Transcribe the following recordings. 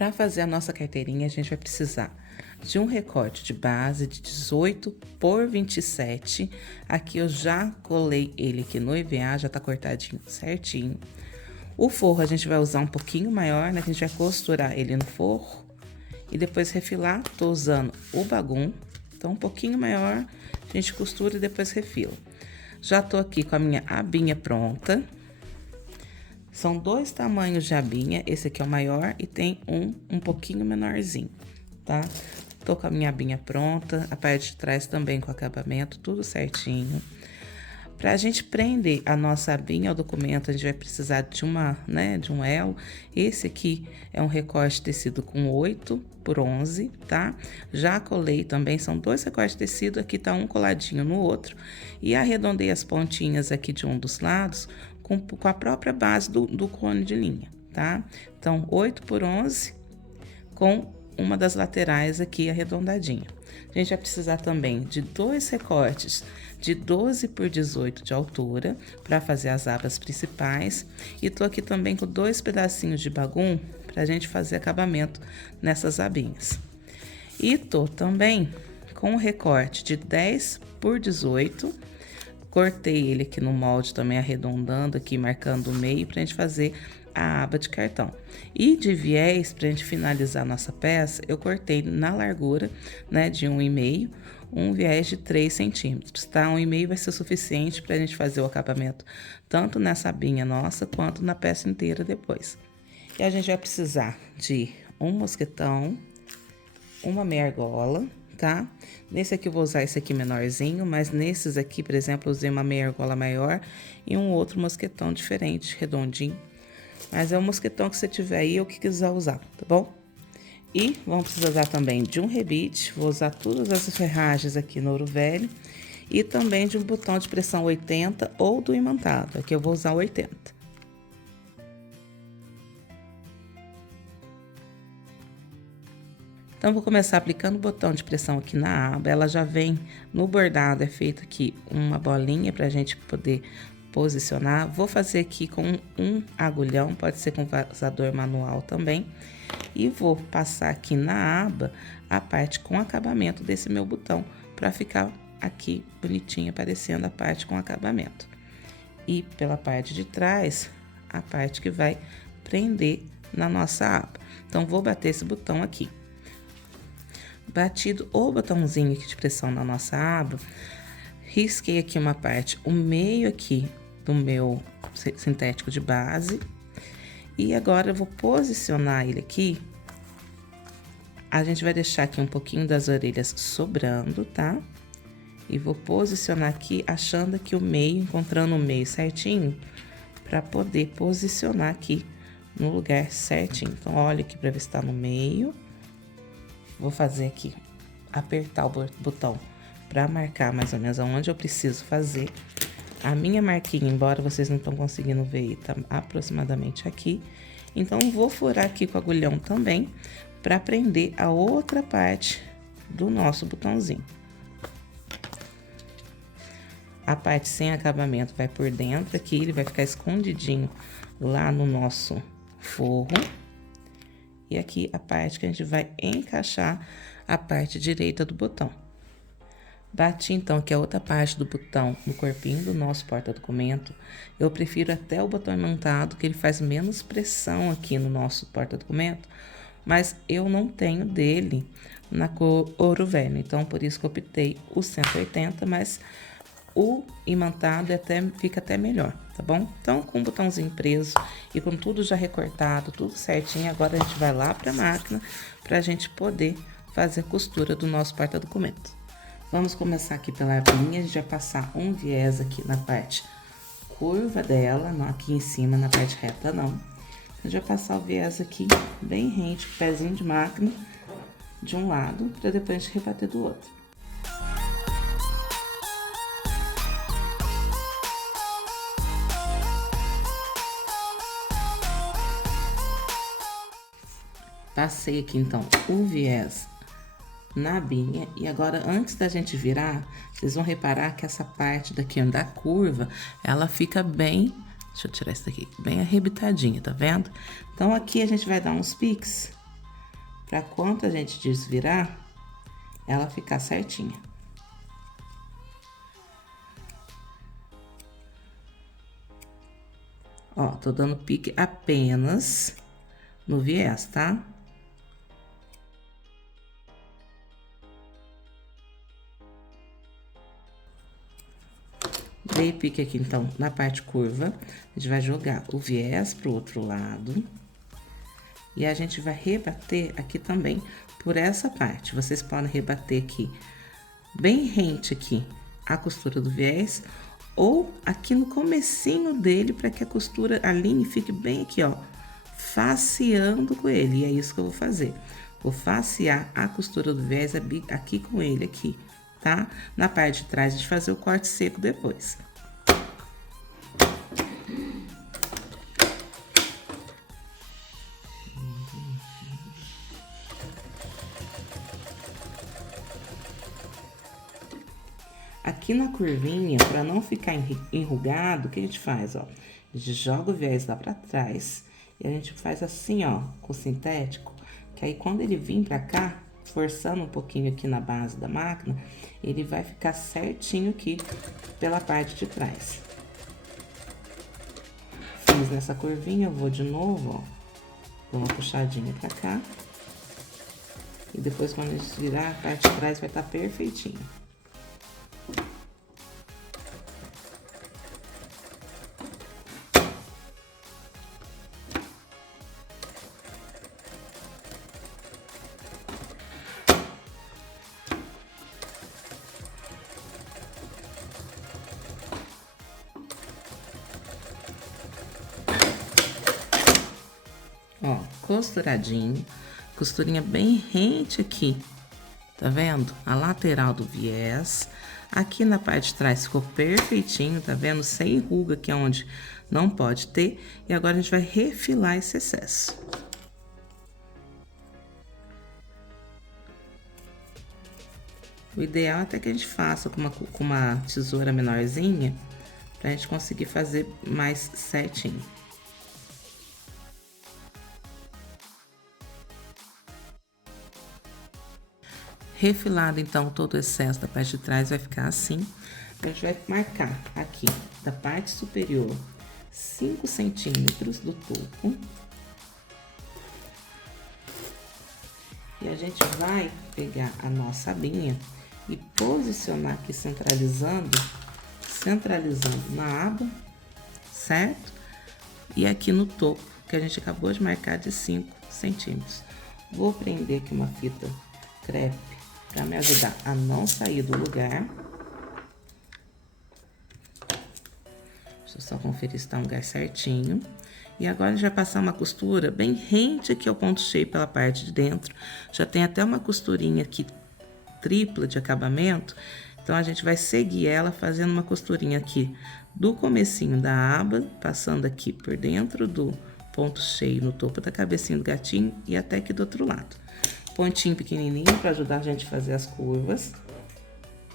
Para fazer a nossa carteirinha, a gente vai precisar de um recorte de base de 18 por 27. Aqui eu já colei ele aqui no EVA, já tá cortadinho certinho. O forro a gente vai usar um pouquinho maior, né? Que a gente vai costurar ele no forro e depois refilar. Tô usando o bagum, então um pouquinho maior, a gente costura e depois refila. Já tô aqui com a minha abinha pronta. São 2 tamanhos de abinha, esse aqui é o maior e tem um pouquinho menorzinho, tá? Tô com a minha abinha pronta, a parte de trás também com acabamento, tudo certinho. Pra gente prender a nossa abinha ao documento, a gente vai precisar de de um elo. Esse aqui é um recorte de tecido com 8 por 11, tá? Já colei também, são 2 recortes de tecido, aqui tá um coladinho no outro. E arredondei as pontinhas aqui de um dos lados com a própria base do cone de linha, tá? Então, 8 por 11 com uma das laterais aqui arredondadinha. A gente vai precisar também de 2 recortes de 12 por 18 de altura para fazer as abas principais. E tô aqui também com 2 pedacinhos de bagum pra gente fazer acabamento nessas abinhas. E tô também com um recorte de 10 por 18. Cortei ele aqui no molde também, arredondando aqui, marcando o meio pra gente fazer a aba de cartão. E de viés, pra gente finalizar nossa peça, eu cortei na largura, né, de 1,5, um viés de 3 centímetros, tá? 1,5 vai ser suficiente pra gente fazer o acabamento, tanto nessa abinha nossa, quanto na peça inteira depois. E a gente vai precisar de um mosquetão, uma meia argola, tá? Nesse aqui eu vou usar esse aqui menorzinho, mas nesses aqui, por exemplo, eu usei uma meia argola maior e um outro mosquetão diferente, redondinho. Mas é o mosquetão que você tiver aí ou que quiser usar, tá bom? E vamos precisar também de um rebite, vou usar todas as ferragens aqui no ouro velho. E também de um botão de pressão 80 ou do imantado, aqui eu vou usar 80. Então, vou começar aplicando o botão de pressão aqui na aba. Ela já vem no bordado, é feito aqui uma bolinha pra gente poder posicionar. Vou fazer aqui com um agulhão, pode ser com vazador manual também. E vou passar aqui na aba a parte com acabamento desse meu botão, pra ficar aqui bonitinho, aparecendo a parte com acabamento. E pela parte de trás, a parte que vai prender na nossa aba. Então, vou bater esse botão aqui. Batido o botãozinho aqui de pressão na nossa aba, risquei aqui uma parte, o meio aqui do meu sintético de base. E agora eu vou posicionar ele aqui. A gente vai deixar aqui um pouquinho das orelhas sobrando, tá? E vou posicionar aqui, achando aqui o meio, encontrando o meio certinho, para poder posicionar aqui no lugar certinho. Então, olha aqui para ver se tá no meio. Vou fazer aqui, apertar o botão para marcar mais ou menos aonde eu preciso fazer. A minha marquinha, embora vocês não estão conseguindo ver, tá aproximadamente aqui. Então, vou furar aqui com o agulhão também, para prender a outra parte do nosso botãozinho. A parte sem acabamento vai por dentro aqui, ele vai ficar escondidinho lá no nosso forro. E aqui a parte que a gente vai encaixar a parte direita do botão. Bati então aqui a outra parte do botão no corpinho do nosso porta-documento. Eu prefiro até o botão imantado, que ele faz menos pressão aqui no nosso porta-documento. Mas eu não tenho dele na cor ouro velho, então por isso que eu optei o 180, mas o imantado fica até melhor, tá bom? Então, com o botãozinho preso e com tudo já recortado, tudo certinho, agora a gente vai lá pra máquina pra gente poder fazer a costura do nosso porta-documento. Vamos começar aqui pela abinha, a gente vai passar um viés aqui na parte curva dela, não aqui em cima, na parte reta não. A gente vai passar o viés aqui bem rente, com o pezinho de máquina de um lado, pra depois a gente rebater do outro. Passei aqui, então, o viés na abinha. E agora, antes da gente virar, vocês vão reparar que essa parte daqui da curva, ela fica bem... Deixa eu tirar isso daqui. Bem arrebitadinha, tá vendo? Então, aqui a gente vai dar uns piques para quando a gente desvirar, ela ficar certinha. Ó, tô dando pique apenas no viés, tá? Dei pique aqui, então, na parte curva, a gente vai jogar o viés pro outro lado. E a gente vai rebater aqui também por essa parte. Vocês podem rebater aqui, bem rente aqui, a costura do viés, ou aqui no comecinho dele, para que a costura, a linha fique bem aqui, ó, faceando com ele. E é isso que eu vou fazer. Vou facear a costura do viés aqui com ele, aqui, tá? Na parte de trás, a gente fazer o corte seco depois. Aqui na curvinha, para não ficar enrugado, o que a gente faz, ó? A gente joga o viés lá pra trás e a gente faz assim, ó, com o sintético, que aí quando ele vir pra cá, forçando um pouquinho aqui na base da máquina, ele vai ficar certinho aqui pela parte de trás. Fiz nessa curvinha, eu vou de novo, ó, dou uma puxadinha pra cá. E depois, quando a gente virar, a parte de trás vai estar perfeitinha. Ó, costuradinho, costurinha bem rente aqui, tá vendo? A lateral do viés. Aqui na parte de trás ficou perfeitinho, tá vendo? Sem ruga, que é onde não pode ter. E agora a gente vai refilar esse excesso. O ideal é até que a gente faça com uma tesoura menorzinha, pra gente conseguir fazer mais certinho. Refilado, então, todo o excesso da parte de trás vai ficar assim. A gente vai marcar aqui, da parte superior, 5 centímetros do topo. E a gente vai pegar a nossa abinha e posicionar aqui, centralizando na aba, certo? E aqui no topo, que a gente acabou de marcar de 5 centímetros. Vou prender aqui uma fita crepe para me ajudar a não sair do lugar. Deixa eu só conferir se tá no lugar certinho. E agora a gente vai passar uma costura bem rente aqui ao ponto cheio pela parte de dentro. Já tem até uma costurinha aqui tripla de acabamento. Então, a gente vai seguir ela fazendo uma costurinha aqui do comecinho da aba, passando aqui por dentro do ponto cheio no topo da cabecinha do gatinho e até aqui do outro lado. Pontinho pequenininho para ajudar a gente a fazer as curvas.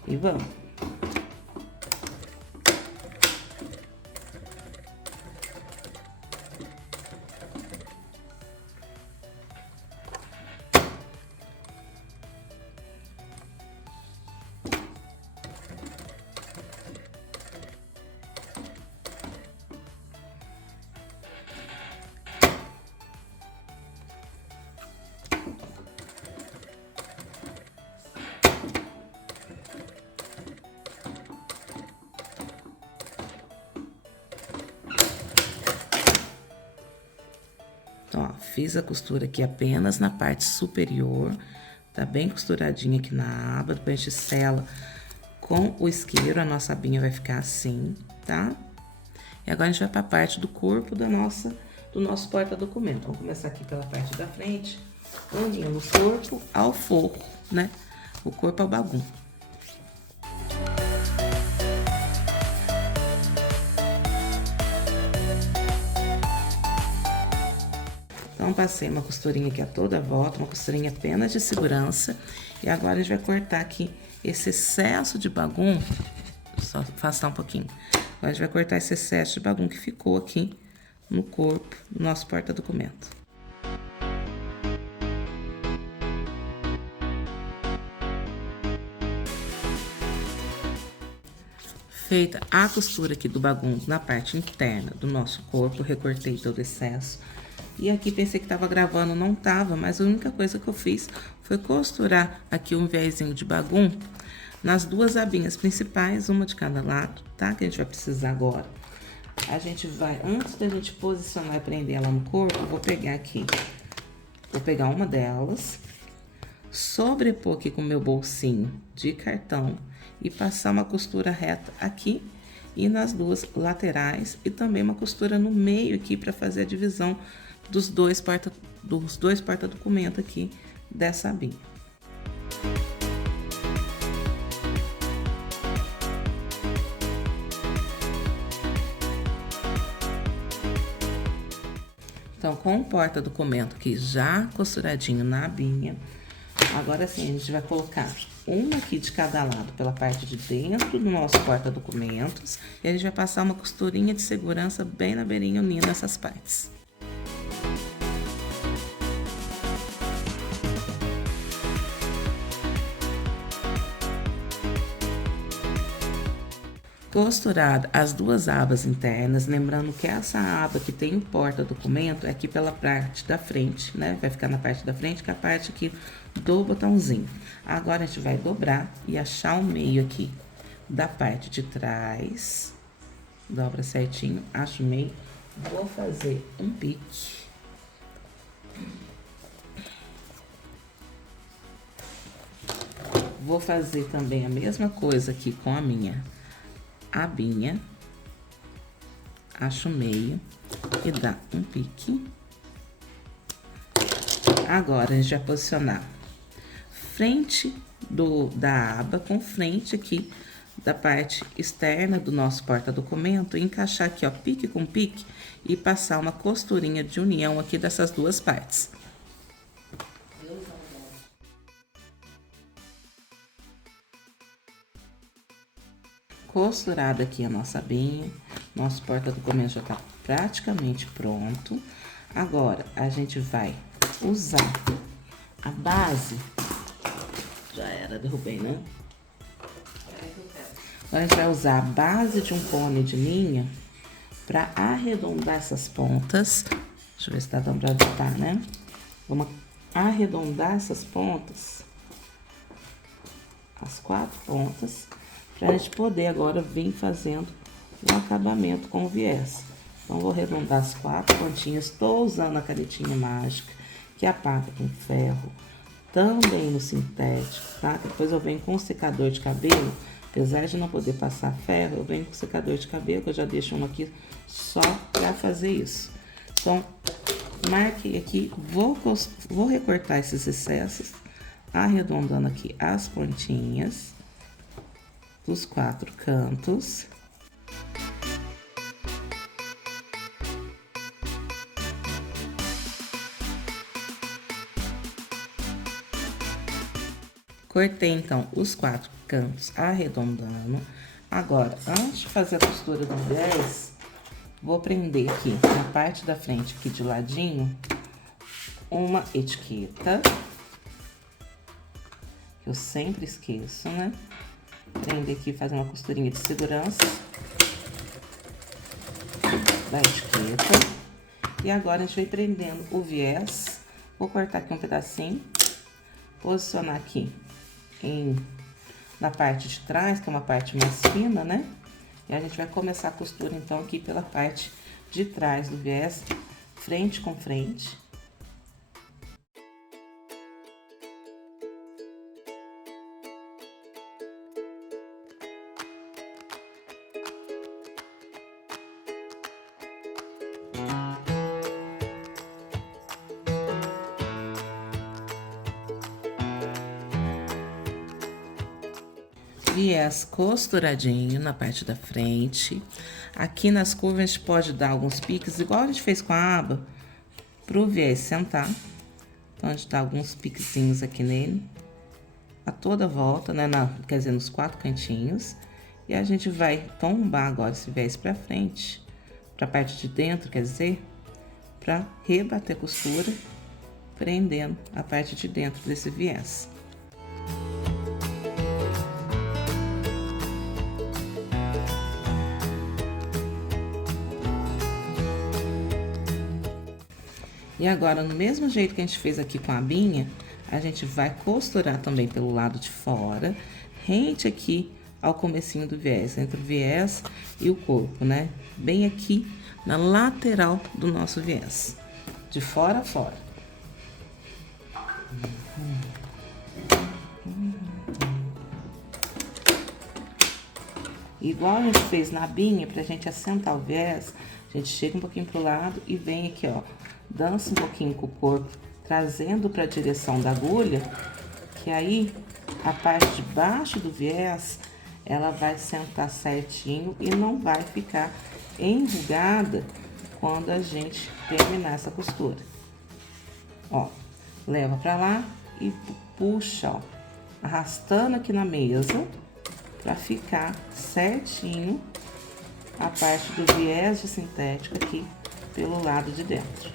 E vamos. Então, ó, fiz a costura aqui apenas na parte superior, tá bem costuradinha aqui na aba, depois a gente sela com o isqueiro, a nossa abinha vai ficar assim, tá? E agora a gente vai pra parte do corpo do nosso porta-documento. Vamos começar aqui pela parte da frente, unindo o corpo ao forro, né? O corpo ao bagum. Então, passei uma costurinha aqui a toda volta, uma costurinha apenas de segurança. E agora a gente vai cortar aqui esse excesso de bagum, só afastar um pouquinho. Agora a gente vai cortar esse excesso de bagum que ficou aqui no corpo do nosso porta-documento. Feita a costura aqui do bagunço na parte interna do nosso corpo, recortei todo o excesso. E aqui pensei que tava gravando, não tava, mas a única coisa que eu fiz foi costurar aqui um viésinho de bagunço nas duas abinhas principais, uma de cada lado, tá? Que a gente vai precisar agora. A gente vai, antes da gente posicionar e prender ela no corpo, eu vou pegar aqui, vou pegar uma delas, sobrepor aqui com o meu bolsinho de cartão e passar uma costura reta aqui e nas duas laterais e também uma costura no meio aqui para fazer a divisão dos dois porta-documento aqui dessa abinha. Então, com o porta-documento aqui já costuradinho na abinha, agora sim, a gente vai colocar uma aqui de cada lado pela parte de dentro do nosso porta-documentos e a gente vai passar uma costurinha de segurança bem na beirinha unindo essas partes. Costurada as duas abas internas, lembrando que essa aba que tem o porta-documento é aqui pela parte da frente, né? Vai ficar na parte da frente, que é a parte aqui do botãozinho. Agora, a gente vai dobrar e achar o meio aqui da parte de trás. Dobra certinho, acho o meio. Vou fazer um pique. Vou fazer também a mesma coisa aqui com a minha abinha, acho o meio e dá um pique. Agora, a gente vai posicionar frente da aba com frente aqui da parte externa do nosso porta-documento e encaixar aqui, ó, pique com pique e passar uma costurinha de união aqui dessas duas partes. Costurada aqui a nossa abinha, nosso porta-documento já tá praticamente pronto. Agora, a gente vai usar a base, já era, derrubei, né? Agora, a gente vai usar a base de um cone de linha para arredondar essas pontas. Deixa eu ver se tá dando pra adiantar, né? Vamos arredondar essas pontas, as 4 pontas, pra gente poder agora vir fazendo o acabamento com o viés. Então, vou arredondar as 4 pontinhas. Tô usando a canetinha mágica, que apaga com ferro, também no sintético, tá? Depois eu venho com o secador de cabelo. Apesar de não poder passar ferro, eu venho com o secador de cabelo, que eu já deixo um aqui só pra fazer isso. Então, marquei aqui, vou recortar esses excessos, arredondando aqui as pontinhas dos 4 cantos. Cortei, então, os 4 cantos arredondando. Agora, antes de fazer a costura do viés, vou prender aqui na parte da frente, aqui de ladinho, uma etiqueta. Eu sempre esqueço, né? Prender aqui, fazer uma costurinha de segurança da etiqueta. E agora, a gente vai prendendo o viés. Vou cortar aqui um pedacinho, posicionar aqui na parte de trás, que é uma parte mais fina, né? E a gente vai começar a costura, então, aqui pela parte de trás do viés, frente com frente. Viés costuradinho na parte da frente. Aqui nas curvas a gente pode dar alguns piques, igual a gente fez com a aba, pro viés sentar. Então, a gente dá alguns piquezinhos aqui nele, a toda volta, né? Quer dizer, nos 4 cantinhos. E a gente vai tombar agora esse viés pra frente, pra parte de dentro, quer dizer, pra rebater a costura, prendendo a parte de dentro desse viés. E agora, no mesmo jeito que a gente fez aqui com a abinha, a gente vai costurar também pelo lado de fora, rente aqui ao comecinho do viés, entre o viés e o corpo, né? Bem aqui na lateral do nosso viés, de fora a fora. Igual a gente fez na abinha, pra gente assentar o viés, a gente chega um pouquinho pro lado e vem aqui, ó, dança um pouquinho com o corpo, trazendo pra direção da agulha, que aí a parte de baixo do viés, ela vai sentar certinho e não vai ficar enrugada quando a gente terminar essa costura. Ó, leva pra lá e puxa, ó, arrastando aqui na mesa, pra ficar certinho a parte do viés de sintético aqui pelo lado de dentro.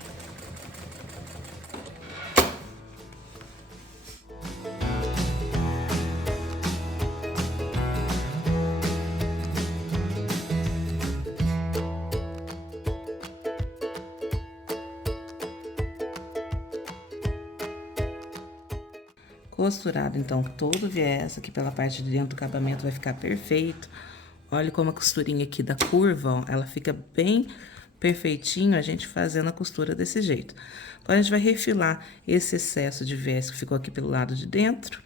Costurado, então, todo o viés aqui pela parte de dentro do acabamento vai ficar perfeito. Olha como a costurinha aqui da curva, ó, ela fica bem perfeitinho a gente fazendo a costura desse jeito. Agora, a gente vai refilar esse excesso de viés que ficou aqui pelo lado de dentro.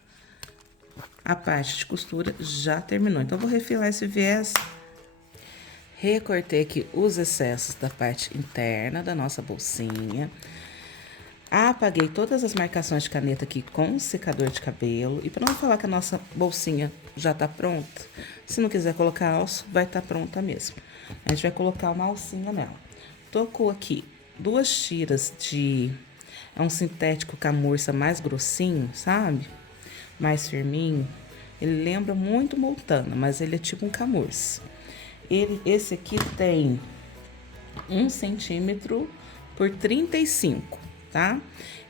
A parte de costura já terminou. Então, vou refilar esse viés. Recortei aqui os excessos da parte interna da nossa bolsinha. Apaguei todas as marcações de caneta aqui com secador de cabelo. E para não falar que a nossa bolsinha já tá pronta, se não quiser colocar alça, vai estar pronta mesmo. A gente vai colocar uma alcinha nela. Tocou aqui 2 tiras de... É um sintético camurça mais grossinho, sabe? Mais firminho. Ele lembra muito Moltana, mas ele é tipo um camurça. Esse aqui tem 1 centímetro por 35, tá?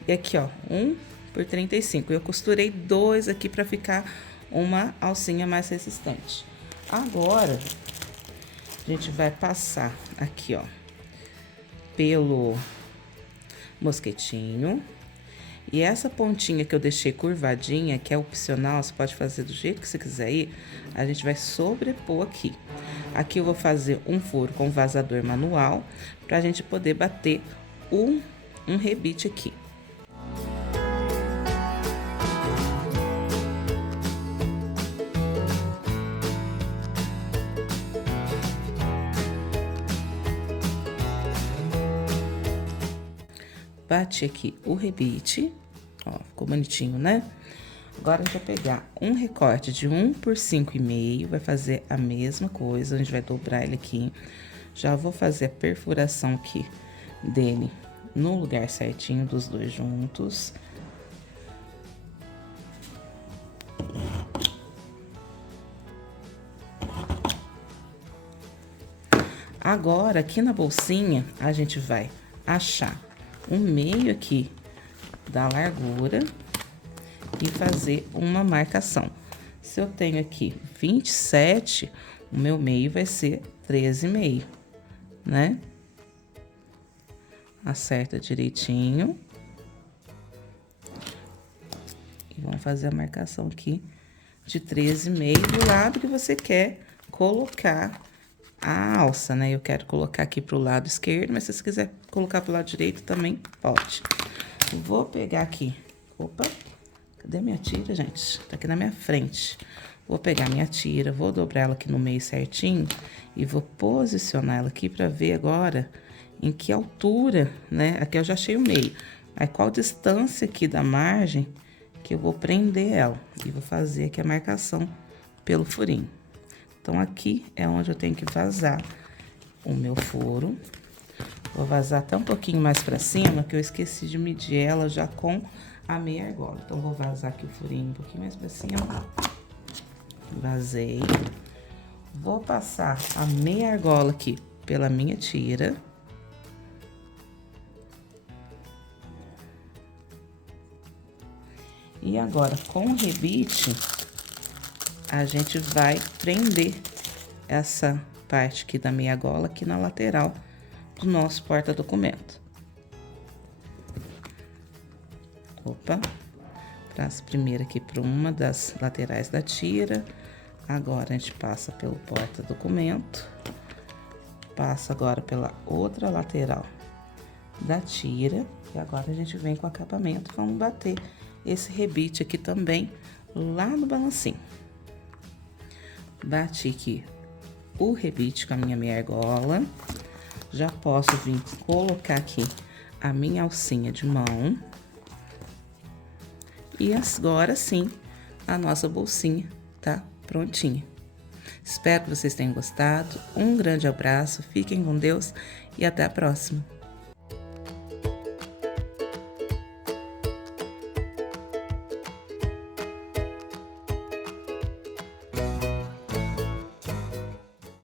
E aqui, ó, 1 por 35. Eu costurei 2 aqui pra ficar uma alcinha mais resistente. Agora, a gente vai passar aqui, ó, pelo mosquetinho. E essa pontinha que eu deixei curvadinha, que é opcional, você pode fazer do jeito que você quiser ir, a gente vai sobrepor aqui. Aqui eu vou fazer um furo com vazador manual, pra gente poder bater um rebite aqui. Bati aqui o rebite, ó, ficou bonitinho, né? Agora, a gente vai pegar um recorte de 1 por 5,5, vai fazer a mesma coisa, a gente vai dobrar ele aqui. Já vou fazer a perfuração aqui dele no lugar certinho dos dois juntos. Agora, aqui na bolsinha, a gente vai achar o meio aqui da largura e fazer uma marcação. Se eu tenho aqui 27, o meu meio vai ser 13,5, né? Acerta direitinho. E vamos fazer a marcação aqui de 13,5 do lado que você quer colocar a alça, né? Eu quero colocar aqui pro lado esquerdo, mas se você quiser colocar pro lado direito também pode. Vou pegar aqui, opa, cadê minha tira, gente? Tá aqui na minha frente. Vou pegar minha tira, vou dobrar ela aqui no meio certinho e vou posicionar ela aqui pra ver agora em que altura, né? Aqui eu já achei o meio. Aí, qual distância aqui da margem que eu vou prender ela. E vou fazer aqui a marcação pelo furinho. Então, aqui é onde eu tenho que vazar o meu furo. Vou vazar até um pouquinho mais pra cima, que eu esqueci de medir ela já com a meia argola. Então, vou vazar aqui o furinho um pouquinho mais pra cima. Vazei. Vou passar a meia argola aqui pela minha tira. E agora, com o rebite, a gente vai prender essa parte aqui da meia argola aqui na lateral do nosso porta-documento. Opa. Traço primeiro aqui por uma das laterais da tira. Agora, a gente passa pelo porta-documento. Passa agora pela outra lateral da tira. E agora, a gente vem com o acabamento. Vamos bater esse rebite aqui também, lá no balancinho. Bati aqui o rebite com a minha meia argola. Já posso vir colocar aqui a minha alcinha de mão. E agora sim, a nossa bolsinha tá prontinha. Espero que vocês tenham gostado. Um grande abraço, fiquem com Deus e até a próxima.